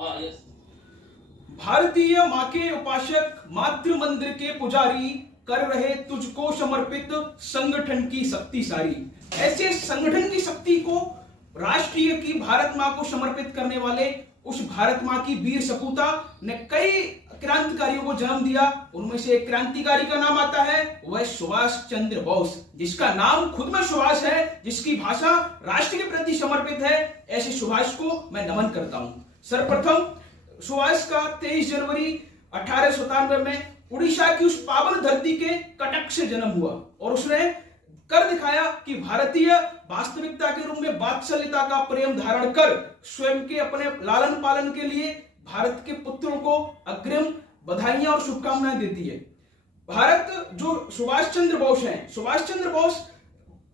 Yes. भारतीय माँ के उपासक, मातृ मंदिर के पुजारी, कर रहे तुझको समर्पित संगठन की शक्ति सारी। ऐसे संगठन की शक्ति को, राष्ट्रीय की भारत माँ को समर्पित करने वाले उस भारत माँ की वीर सपूता ने कई क्रांतिकारियों को जन्म दिया। उनमें से एक क्रांतिकारी का नाम आता है, वह सुभाष चंद्र बोस, जिसका नाम खुद में सुभाष है, जिसकी भाषा राष्ट्र के प्रति समर्पित है। ऐसे सुभाष को मैं नमन करता हूं। सर्वप्रथम सुभाष का 23 जनवरी 1897 में उड़ीसा की उस पावन धरती के कटक से जन्म हुआ और उसने कर दिखाया कि भारतीय वास्तविकता के रूप में वात्सल्यता का प्रेम धारण कर स्वयं के अपने लालन पालन के लिए भारत के पुत्रों को अग्रिम बधाइयां और शुभकामनाएं देती है। भारत जो सुभाष चंद्र बोस हैं, सुभाष चंद्र बोस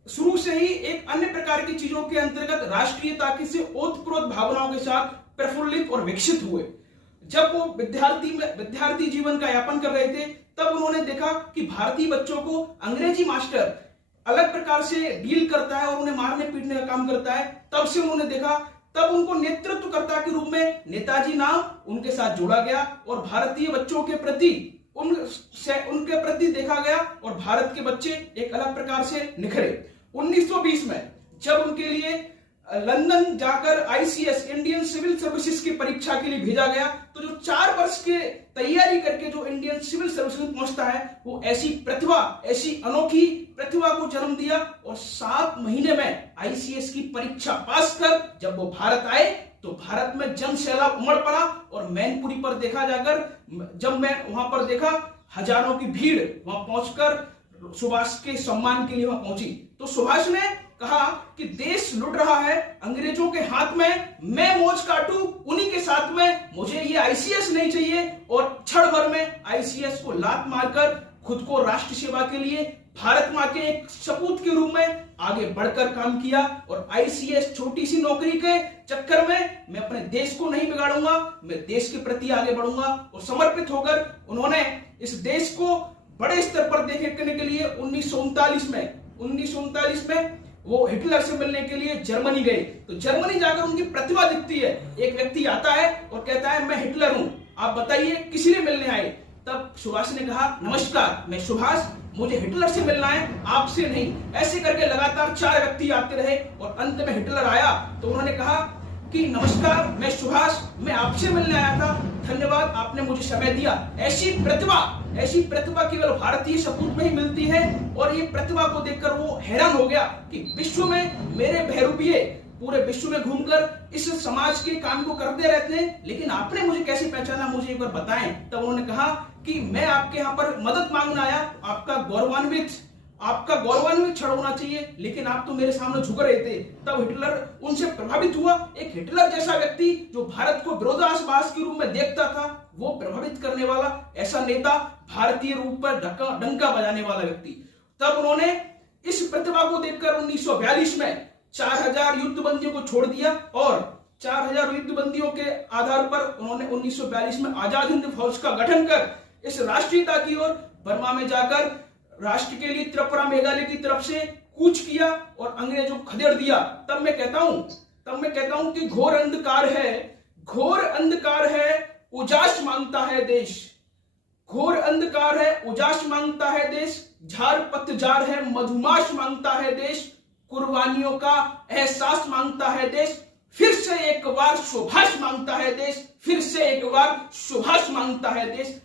शुरू से ही एक अन्य प्रकार की चीजों के अंतर्गत राष्ट्रीयता की से ओतप्रोत भावनाओं के साथ प्रफुल्लित और विकसित हुए। जब वो विद्यार्थी जीवन का यापन कर रहे थे, तब उन्होंने देखा कि भारतीय बच्चों को अंग्रेजी मास्टर अलग प्रकार से डील करता है और उन्हें मारने पीटने का काम करता है। तब से उन्होंने देखा, तब उनको नेतृत्वकर्ता के रूप में नेताजी नाम उनके साथ जोड़ा गया और भारतीय बच्चों के प्रति उनके प्रति देखा गया और भारत के बच्चे एक अलग प्रकार से निखरे। 1920 में जब उनके लिए लंदन जाकर आईसीएस, इंडियन सिविल सर्विसेज की परीक्षा के लिए भेजा गया, तो जो 4 वर्ष के तैयारी करके जो इंडियन सिविल सर्विसेज में पहुंचता है, वो ऐसी प्रतिभा, ऐसी अनोखी प्रतिभा को जन्म दिया और 7 महीने में आईसीएस की परीक्षा पास कर जब वो भारत आए तो भारत में जन सैलाब उमड़ पड़ा और मैनपुरी पर देखा जाकर, जब मैं वहां पर देखा, हजारों की भीड़ वहां पहुंचकर सुभाष के सम्मान के लिए वहां पहुंची। तो सुभाष ने कहा कि देश लुट रहा है अंग्रेजों के हाथ में, मैं मौज काटूं उन्हीं के साथ में, मुझे ये आईसीएस नहीं चाहिए। और क्षण भर में आईसीएस को लात मारकर खुद को राष्ट्र सेवा के लिए भारत मां के एक सपूत के रूप में आगे बढ़कर काम किया। और आईसीएस छोटी सी नौकरी के चक्कर में मैं अपने देश को नहीं बिगाड़ूंगा, मैं देश के प्रति आगे बढ़ूंगा। और समर्पित होकर उन्होंने इस देश को बड़े स्तर पर देखने के लिए 1939 में वो हिटलर से मिलने के लिए जर्मनी गए। तो जर्मनी जाकर उनकी प्रतिभा दिखती है। एक व्यक्ति आता है और कहता है मैं हिटलर हूं, आप बताइए किस लिए मिलने आए। तब सुभाष ने कहा नमस्कार, मैं सुभाष, मुझे हिटलर से मिलना है, आपसे नहीं। ऐसे करके लगातार 4 व्यक्ति आते रहे और अंत में हिटलर आया तो उन्होंने कहा कि नमस्कार, मैं सुभाष, मैं आपसे मिलने आया था, धन्यवाद आपने मुझे समय दिया। ऐसी प्रतिभा केवल भारतीय सपूत में ही मिलती है। और ये प्रतिभा को देखकर वो हैरान हो गया कि विश्व में मेरे बहरूपिये पूरे विश्व में घूमकर इस समाज के काम को करते रहते हैं, लेकिन आपने मुझे कैसे पहचाना, मुझे एक बार बताएं। तब उन्होंने कहा कि मैं आपके यहाँ पर मदद मांगने आया, आपका गौरवान्वित क्षण होना चाहिए, लेकिन आप तो मेरे सामने झुक रहे थे। तब हिटलर उनसे प्रभावित हुआ। एक हिटलर जैसा व्यक्ति जो भारत को विरोधाभास के रूप में देखता था, वो प्रभावित करने वाला ऐसा नेता, भारतीय रूप पर डंका बजाने वाला व्यक्ति। तब उन्होंने इस प्रतिभा को देखकर 1942 में 4000 युद्धबंदियों को छोड़ दिया और 4000 युद्धबंदियों के आधार पर उन्होंने 1942 में आजाद हिंद फौज का गठन कर इस राष्ट्रीयता की ओर बर्मा में जाकर राष्ट्र के लिए त्रिपुरा मेघालय की तरफ से कूच किया और अंग्रेजों को खदेड़ दिया। तब मैं कहता हूं कि घोर अंधकार है, उजास मांगता है देश। घोर अंधकार है, उजास मांगता है देश, झाड़ पतझड़ है, मधुमास मांगता है देश, कुर्बानियों का एहसास मांगता है देश, फिर से एक बार सुभाष मांगता है देश, फिर से एक बार सुभाष मांगता है देश।